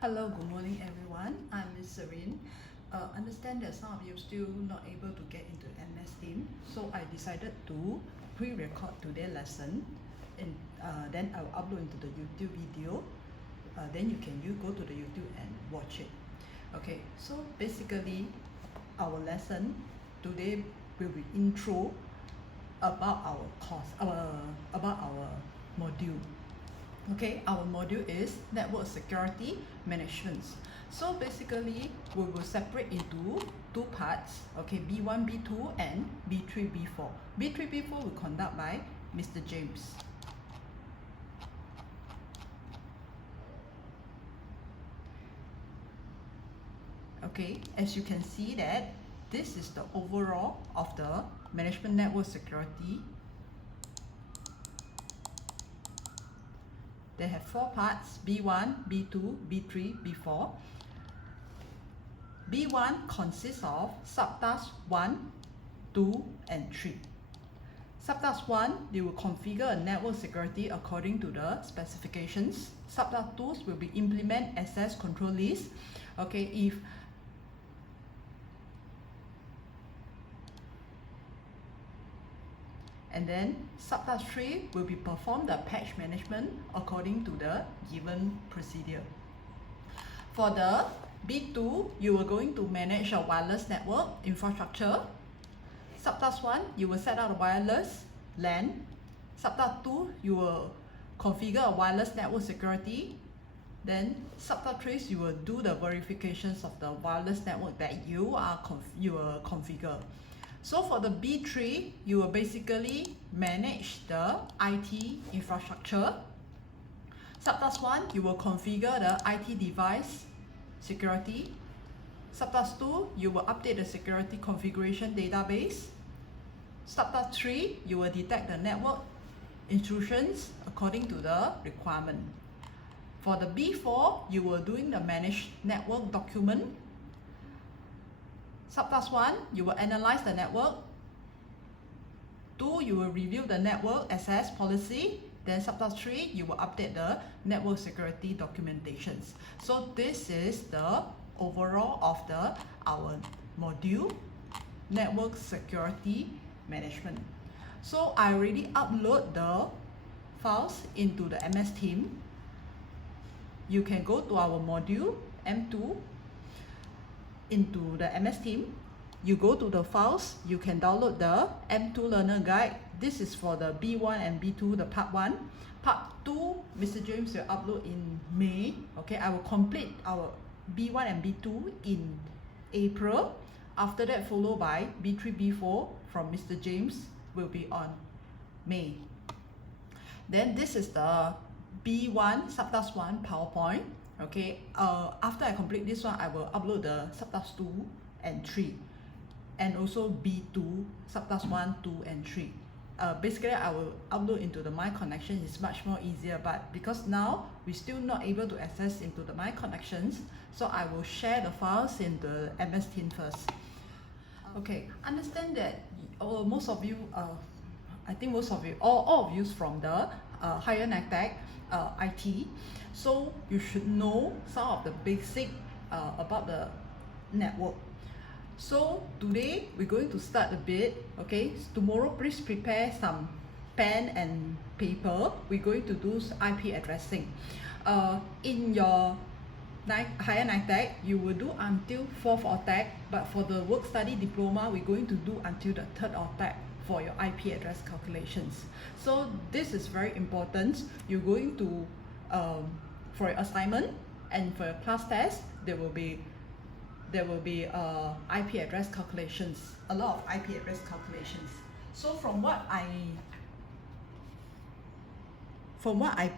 Hello, good morning everyone. I'm Ms. Serene. Understand that some of you still not able to get into MS Team, so I decided to pre-record today's lesson, and then I will upload into the YouTube video. Then you go to the YouTube and watch it. Okay, so basically, our lesson today will be intro about our course, about our module. Okay, our module is network security management. So basically, we will separate into two parts. Okay, B1, B2, and B3, B4. B3, B4 will conduct by Mr. James. Okay, as you can see that this is the overall of the management network security. They have four parts: B1, B2, B3, B4. B1 consists of subtask 1, 2, and 3. Subtask 1, you will configure a network security according to the specifications. Subtask 2 will be implement access control list. Okay, and then subtask 3 will be perform the patch management according to the given procedure. For the B2, you are going to manage a wireless network infrastructure. Subtask 1, you will set up a wireless LAN. Subtask 2, you will configure a wireless network security. Then subtask 3, you will do the verifications of the wireless network that you will configure. So for the B3, you will basically manage the IT infrastructure. Subtask 1, you will configure the IT device security. Subtask 2, you will update the security configuration database. Subtask 3, you will detect the network intrusions according to the requirement. For the B4, you will doing the managed network document. Subtask 1, you will analyze the network. 2, you will review the network access policy. Then subtask 3, you will update the network security documentations. So this is the overall of our module, network security management. So I already upload the files into the MS Team. You can go to our module M2 into the MS Team. You go to the files, you can download the M2 Learner Guide. This is for the B1 and B2, the part 1. Part 2, Mr. James will upload in May. Okay, I will complete our B1 and B2 in April. After that, followed by B3, B4 from Mr. James will be on May. Then this is the B1 subtask 1 PowerPoint. Okay, after I complete this one, I will upload the subtask 2 and 3, and also B2 subtask 1, 2, and 3. Basically, I will upload into the My Connection. It's much more easier, but because now we're still not able to access into the My Connections, so I will share the files in the MS Team first. Okay, understand that most of you, I think most of you, all of you from the higher NITEC IT, so you should know some of the basic about the network. So today we're going to start a bit. Okay, tomorrow please prepare some pen and paper. We're going to do IP addressing. In your higher NITEC, you will do until 4th OTAC, but for the work study diploma, we're going to do until the 3rd OTAC for your IP address calculations. So this is very important. You're going to for your assignment and for your class test, there will be IP address calculations, a lot of IP address calculations. So from what I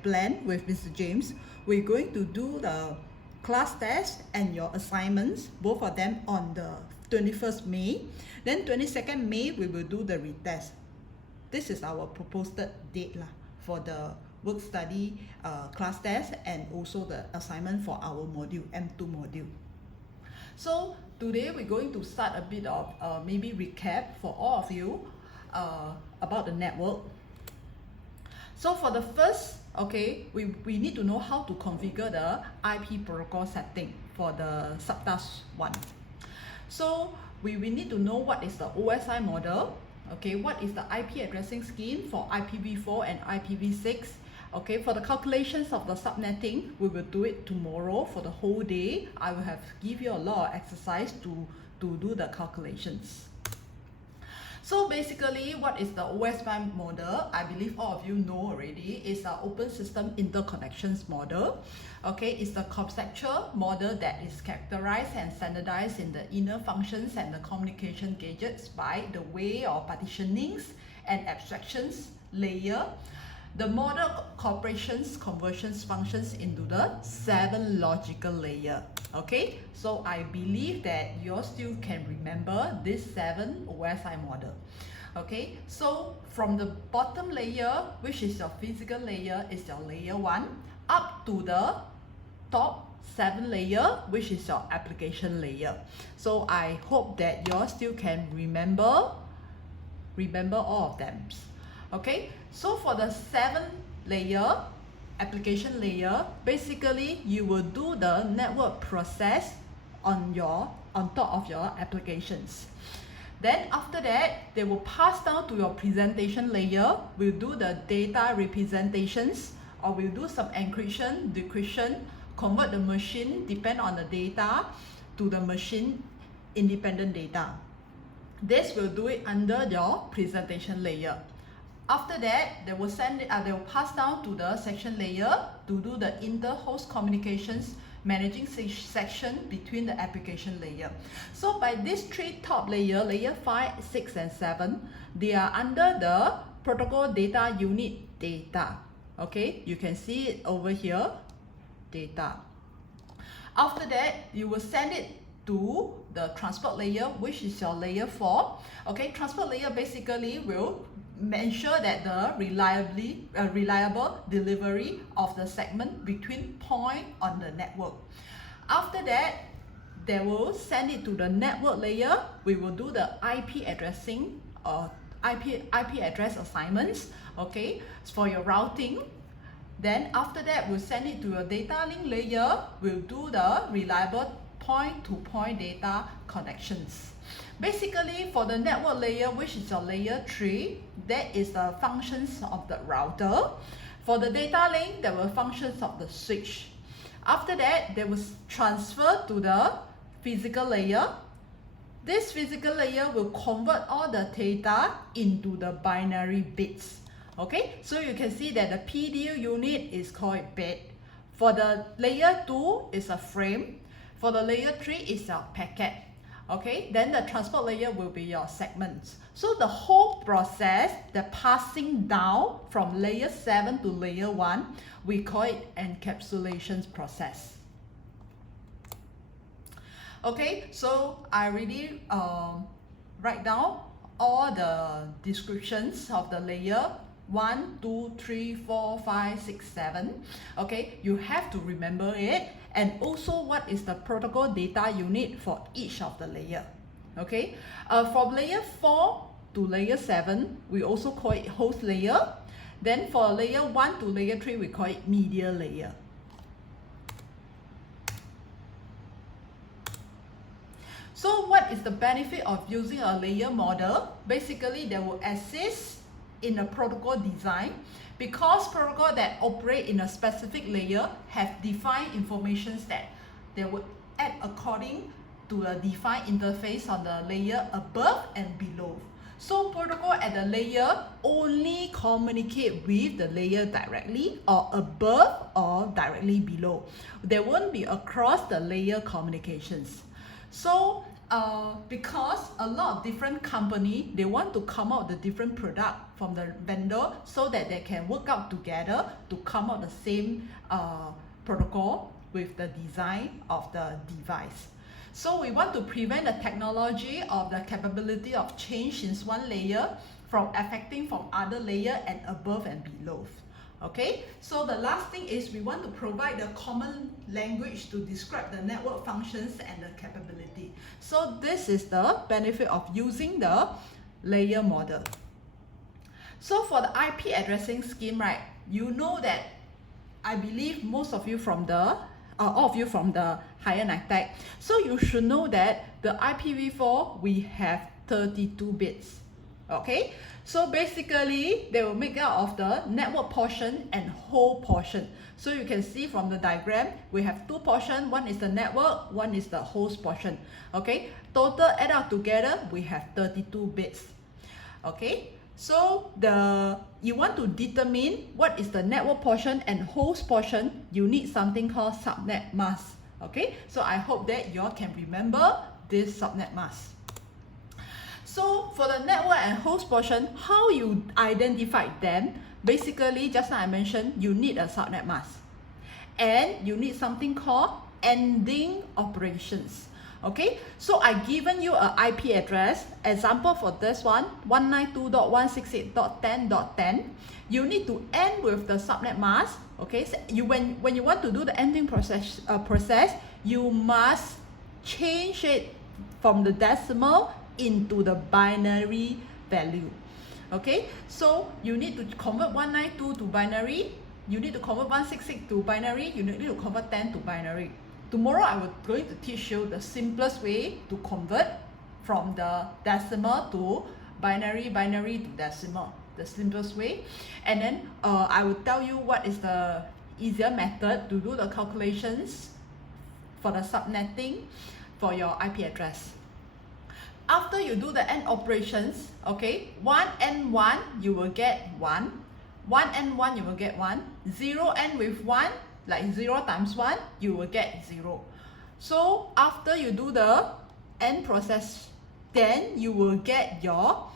planned with Mr. James, we're going to do the class test and your assignments, both of them on the 21st May. Then 22nd May, we will do the retest. This is our proposed date for the work study class test and also the assignment for our module, M2 module. So today we're going to start a bit of maybe recap for all of you about the network. So for the first okay, we need to know how to configure the IP protocol setting for the subtask 1. So we need to know what is the OSI model, okay, what is the IP addressing scheme for IPv4 and IPv6. Okay, for the calculations of the subnetting, we will do it tomorrow for the whole day. I will have give you a lot of exercise to do the calculations. So basically, what is the OSI model? I believe all of you know already. It's an open system interconnections model. Okay, it's the conceptual model that is characterized and standardized in the inner functions and the communication gadgets by the way of partitionings and abstractions layer. The model corporations conversions functions into the 7 logical layer. Okay, so I believe that you all still can remember this 7 OSI model. Okay, so from the bottom layer, which is your physical layer, is your layer 1, up to the top 7 layer, which is your application layer. So I hope that you all still can remember all of them. Okay, so for the 7 layer, application layer, basically you will do the network process on top of your applications. Then after that, they will pass down to your presentation layer. We'll do the data representations, or we'll do some encryption, decryption, convert the machine, depend on the data, to the machine independent data. This will do it under your presentation layer. After that, they will they will pass down to the section layer to do the inter-host communications managing section between the application layer. So by these 3 top layer, layer 5, 6 and 7, they are under the protocol data unit data. Okay, you can see it over here, data. After that, you will send it to the transport layer, which is your layer 4. Okay, transport layer basically will ensure that the reliable delivery of the segment between point on the network. After that, they will send it to the network layer. We will do the IP addressing or IP address assignments, okay, for your routing. Then after that, we'll send it to your data link layer. We'll do the reliable point-to-point data connections. Basically, for the network layer, which is your layer 3, that is the functions of the router. For the data link, there were functions of the switch. After that, they will transfer to the physical layer. This physical layer will convert all the data into the binary bits. Okay, so you can see that the PDU unit is called bit. For the layer 2 is a frame. For the layer 3 is a packet. Okay, then the transport layer will be your segments. So the whole process, the passing down from layer 7 to layer 1, we call it encapsulation process. Okay, so I already write down all the descriptions of the layer 1, 2, 3, 4, 5, 6, 7. Okay, you have to remember it, and also what is the protocol data unit for each of the layer. Okay, from layer 4 to layer 7, we also call it host layer. Then for layer 1 to layer 3, we call it media layer. So what is the benefit of using a layer model? Basically, they will assist in a protocol design, because protocol that operate in a specific layer have defined informations that they would add according to a defined interface on the layer above and below. So protocol at the layer only communicate with the layer directly or above or directly below. There won't be across the layer communications. So because a lot of different company, they want to come out the different product from the vendor so that they can work out together to come out the same protocol with the design of the device. So we want to prevent the technology of the capability of change in one layer from affecting from other layer and above and below. Okay, so the last thing is we want to provide the common language to describe the network functions and the capability. So this is the benefit of using the layer model. So for the IP addressing scheme, right, you know that I believe most of you from the all of you from the higher NITEC. So you should know that the IPv4 we have 32 bits. Okay, so basically they will make out of the network portion and whole portion. So you can see from the diagram we have two portions. One is the network, one is the host portion. Okay, total add up together we have 32 bits. Okay, so you want to determine what is the network portion and host portion, you need something called subnet mask. Okay, so I hope that you all can remember this subnet mask. So for the network and host portion, how you identify them? Basically, just now I mentioned, you need a subnet mask. And you need something called ending operations. Okay, so I given you an IP address. Example for this one, 192.168.10.10. You need to end with the subnet mask. Okay, so when you want to do the ending process, you must change it from the decimal into the binary value. Okay, so you need to convert 192 to binary, you need to convert 166 to binary, you need to convert 10 to binary. Tomorrow I will going to teach you the simplest way to convert from the decimal to binary to decimal, the simplest way. And then I will tell you what is the easier method to do the calculations for the subnetting for your IP address. After you do the AND operations, okay, 1 and 1 you will get 1, 1 and 1 you will get 1, 0 and with 1, like 0 times 1, you will get 0. So after you do the AND process, then you will get your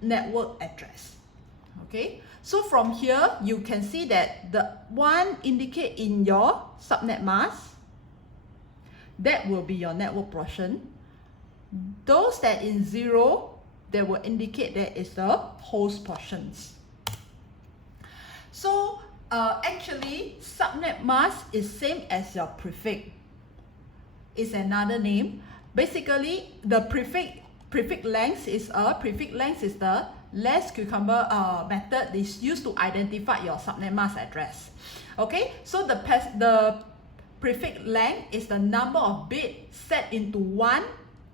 network address. Okay, so from here you can see that the 1 indicate in your subnet mask, that will be your network portion. Those that in 0, they will indicate that is the host portions. So actually subnet mask is same as your prefix. It's another name. Basically the prefix length is the less cucumber method is used to identify your subnet mask address. Okay, so the prefix length is the number of bits set into 1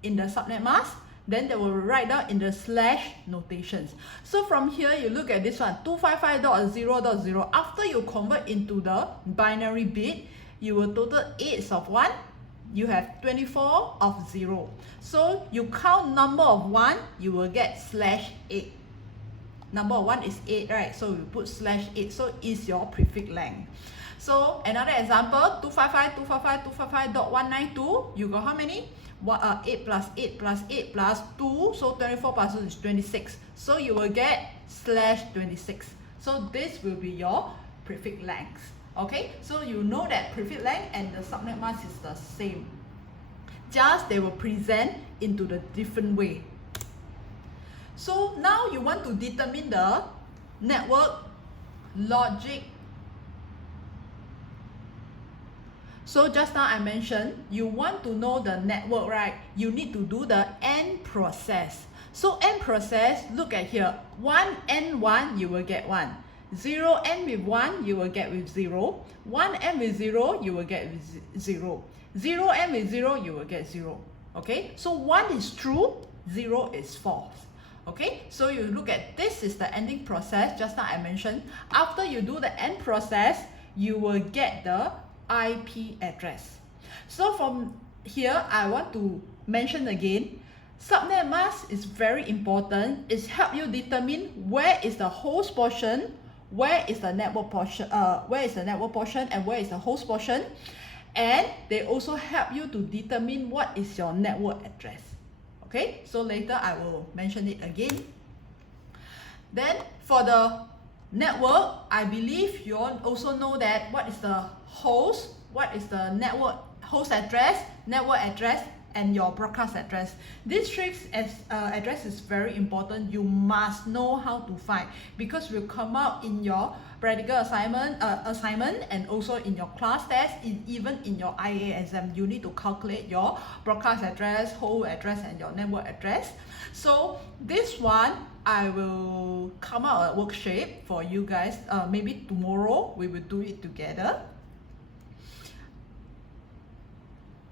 in the subnet mask. Then they will write down in the slash notations. So from here you look at this one, 255.0.0. After you convert into the binary bit, you will total 8s of 1. You have 24 of 0. So you count number of 1, you will get slash 8. Number of 1 is 8, right? So you put slash 8. So is your prefix length. So another example, 255.192. You got how many? 8 plus 8 plus 8 plus 2. So 24 plus 2 is 26. So you will get slash 26. So this will be your prefix length. Okay, so you know that prefix length and the subnet mask is the same. Just they will present into the different way. So now you want to determine the network logic. So just now I mentioned, you want to know the network, right? You need to do the AND process. So AND process, look at here. 1 and 1, you will get 1. 0 and with 1, you will get with 0. 1 and with 0, you will get with 0. 0 and with 0, you will get 0. Okay, so 1 is true, 0 is false. Okay, so you look at this is the ending process, just now I mentioned. After you do the AND process, you will get the IP address. So from here, I want to mention again, subnet mask is very important. It helps you determine where is the host portion, where is the network portion, and where is the host portion, and they also help you to determine what is your network address. Okay, so later I will mention it again. Then for the network, I believe you all also know that what is the host, what is the network host address, network address, and your broadcast address. This tricks address is very important. You must know how to find, because will come out in your practical assignment and also in your class test, even in your IA exam. You need to calculate your broadcast address, whole address, and your network address. So this one I will come out a worksheet for you guys. Maybe tomorrow we will do it together.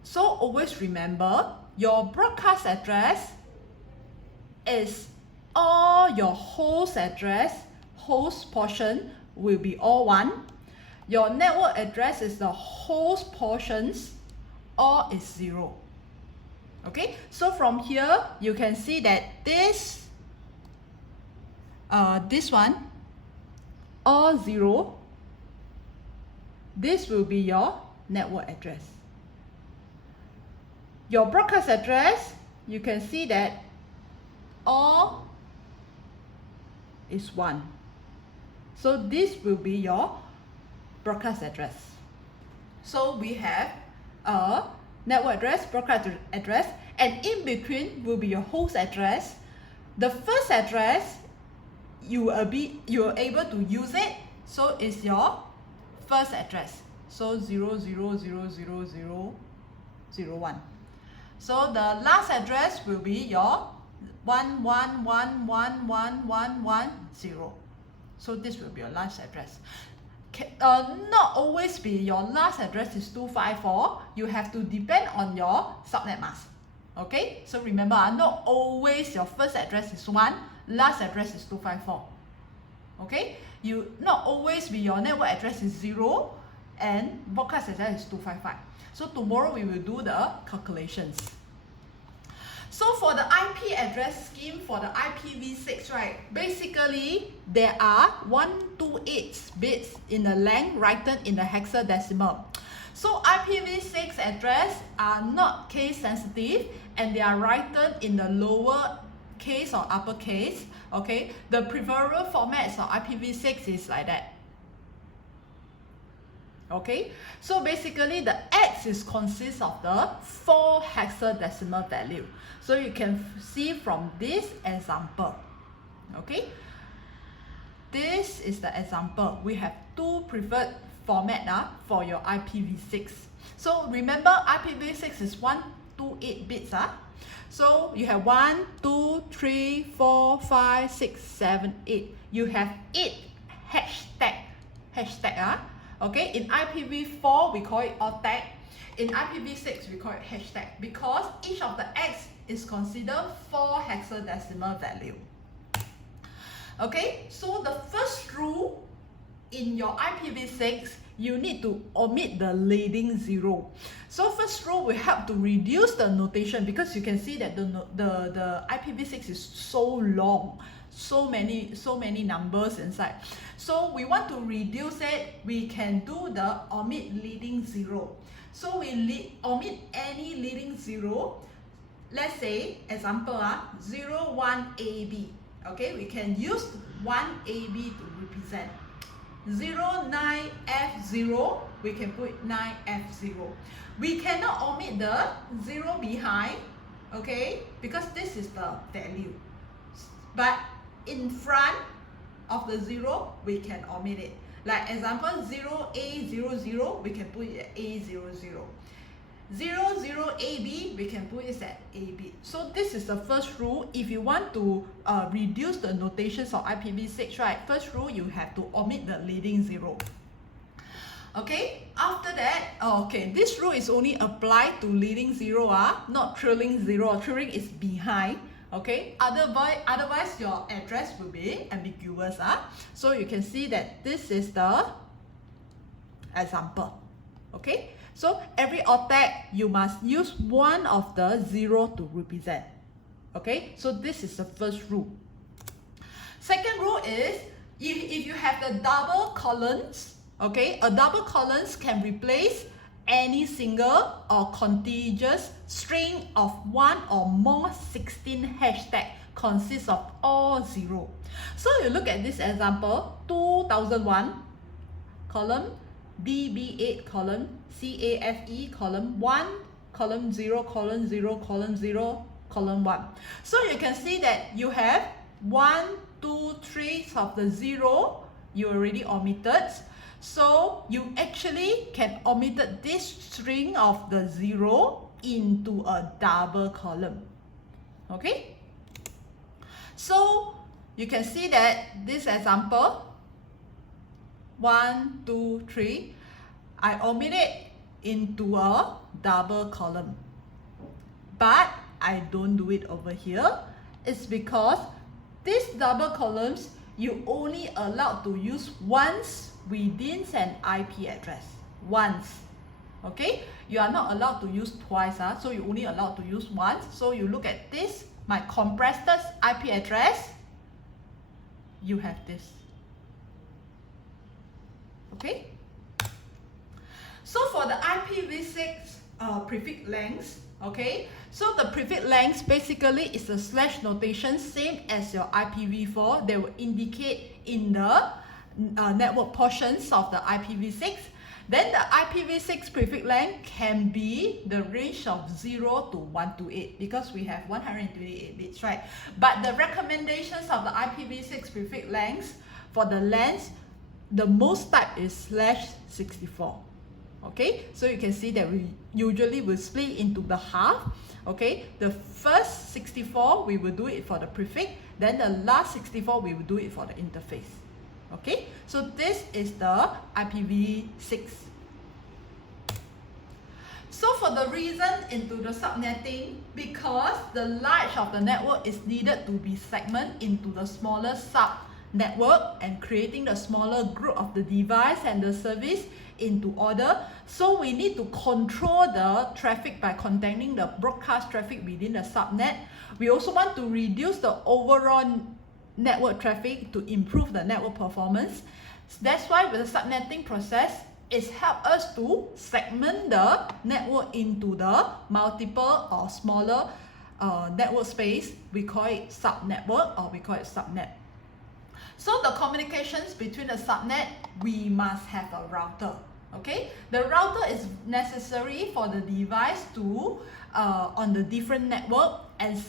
So always remember, your broadcast address is all your host address, host portion will be all one. Your network address is the host portions, all is 0. Okay, so from here you can see that this one all 0, this will be your network address. Your broadcast address, you can see that all is 1. So this will be your broadcast address. So we have a network address, broadcast address, and in between will be your host address. The first address, you are able to use it, so it's your first address. So 0000001. So the last address will be your 1111110. So this will be your last address. Not always be your last address is 254. You have to depend on your subnet mask. Okay, so remember, not always your first address is 1, last address is 254. Okay, you not always be your network address is 0 and broadcast address is 255. So tomorrow we will do the calculations. So for the IP address scheme for the IPv6, right, basically there are 128 bits in the length written in the hexadecimal. So IPv6 address are not case sensitive and they are written in the lower case or uppercase. Okay, the preferable formats of IPv6 is like that. Okay, so basically the X is consists of the 4 hexadecimal value. So you can see from this example. Okay, this is the example. We have 2 preferred format for your IPv6. So remember, IPv6 is 128 bits. So you have 1, 2, 3, 4, 5, 6, 7, 8. You have 8 hashtag. Okay, in IPv4 we call it ottag. In IPv6 we call it hashtag, because each of the X is considered 4 hexadecimal value. Okay, so the first rule in your IPv6, you need to omit the leading 0. So first rule will help to reduce the notation, because you can see that the IPv6 is so long, so many numbers inside. So we want to reduce it, we can do the omit leading 0. So we omit any leading 0. Let's say example 01AB. Okay, we can use 1AB to represent. 09F0, we can put 9F0. We cannot omit the 0 behind, okay, because this is the value. But in front of the 0, we can omit it. Like example 0A00, we can put it at A00. 00AB, we can put it at AB. So this is the first rule. If you want to reduce the notations of IPv6, right, first rule, you have to omit the leading 0. Okay, after that, okay, this rule is only applied to leading 0, not trailing 0. Trailing is behind. Okay, otherwise your address will be ambiguous. So you can see that this is the example. Okay, so every ottag you must use one of the 0 to represent. Okay, so this is the first rule. Second rule is if you have the double colons, okay, a double colons can replace any single or contiguous string of 1 or more 16 hashtag consists of all 0. So you look at this example, 2001 column, BB8 column, CAFE column, 1 column 0, column 0, column 0, column 1. So you can see that you have 1, 2, 3 of the 0 you already omitted. So you actually can omit this string of the 0 into a double column. Okay? So you can see that this example, 1, 2, 3, I omit it into a double column. But I don't do it over here. It's because these double columns you only allowed to use once within an IP address. Once. Okay? You are not allowed to use twice. So you only allowed to use once. So you look at this, my compressed IP address, you have this. Okay? So for the IPv6 prefix length, okay, so the prefix length basically is a slash notation, same as your IPv4. They will indicate in the network portions of the IPv6. Then the IPv6 prefix length can be the range of 0 to 128 because we have 128 bits, right? But the recommendations of the IPv6 prefix length for the length, the most type is /64. Okay, so you can see that we usually will split into the half. Okay, the first 64 we will do it for the prefix, then the last 64 we will do it for the interface. Okay, so this is the IPv6. So for the reason into the subnetting, because the large of the network is needed to be segmented into the smaller sub network and creating the smaller group of the device and the service into order. So we need to control the traffic by containing the broadcast traffic within the subnet. We also want to reduce the overall network traffic to improve the network performance. That's why with the subnetting process, it helps us to segment the network into the multiple or smaller network space. We call it subnetwork or we call it subnet. So the communications between the subnet, we must have a router. Okay, the router is necessary for the device to on the different network and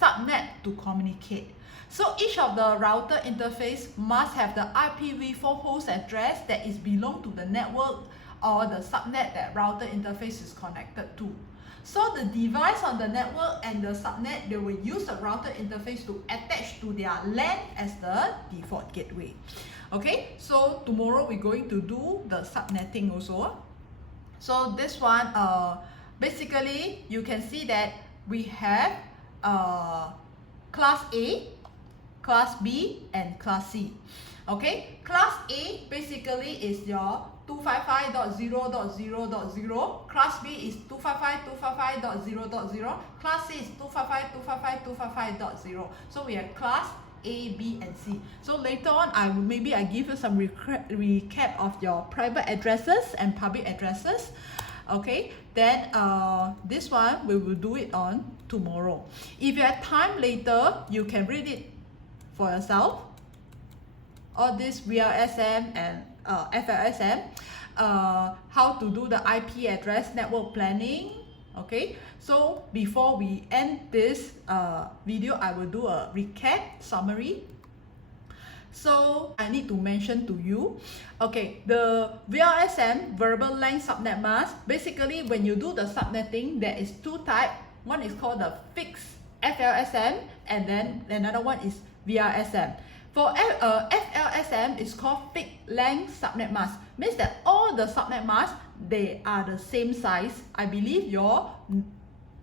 subnet to communicate. So each of the router interface must have the IPv4 host address that is belong to the network or the subnet that router interface is connected to. So the device on the network and the subnet, they will use the router interface to attach to their LAN as the default gateway. Okay, so tomorrow we're going to do the subnetting also. So this one, basically you can see that we have class A, class B, and class C. Okay, class A basically is your 255.0.0.0. Class B is 255.255.0.0. Class C is 255.255.255.0. So we have class A, B, and C. So later on, I give you some recap of your private addresses and public addresses. Okay, then this one we will do it on tomorrow. If you have time later, you can read it for yourself. All this VLSM and FLSM, how to do the IP address network planning. Okay, so before we end this video, I will do a recap summary. So I need to mention to you, okay, the VLSM, variable length subnet mask, basically when you do the subnetting, there is two types. One is called the fixed FLSM, and then another one is VLSM. For FLSM, it's called fixed length subnet mask. Means that all the subnet masks, they are the same size. I believe you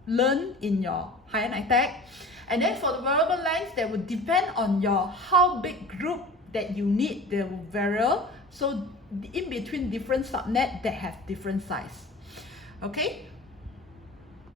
learn in your higher NITEC. And then for the variable length, they will depend on your how big group that you need. They will vary. So in between different subnet, they have different size. Okay.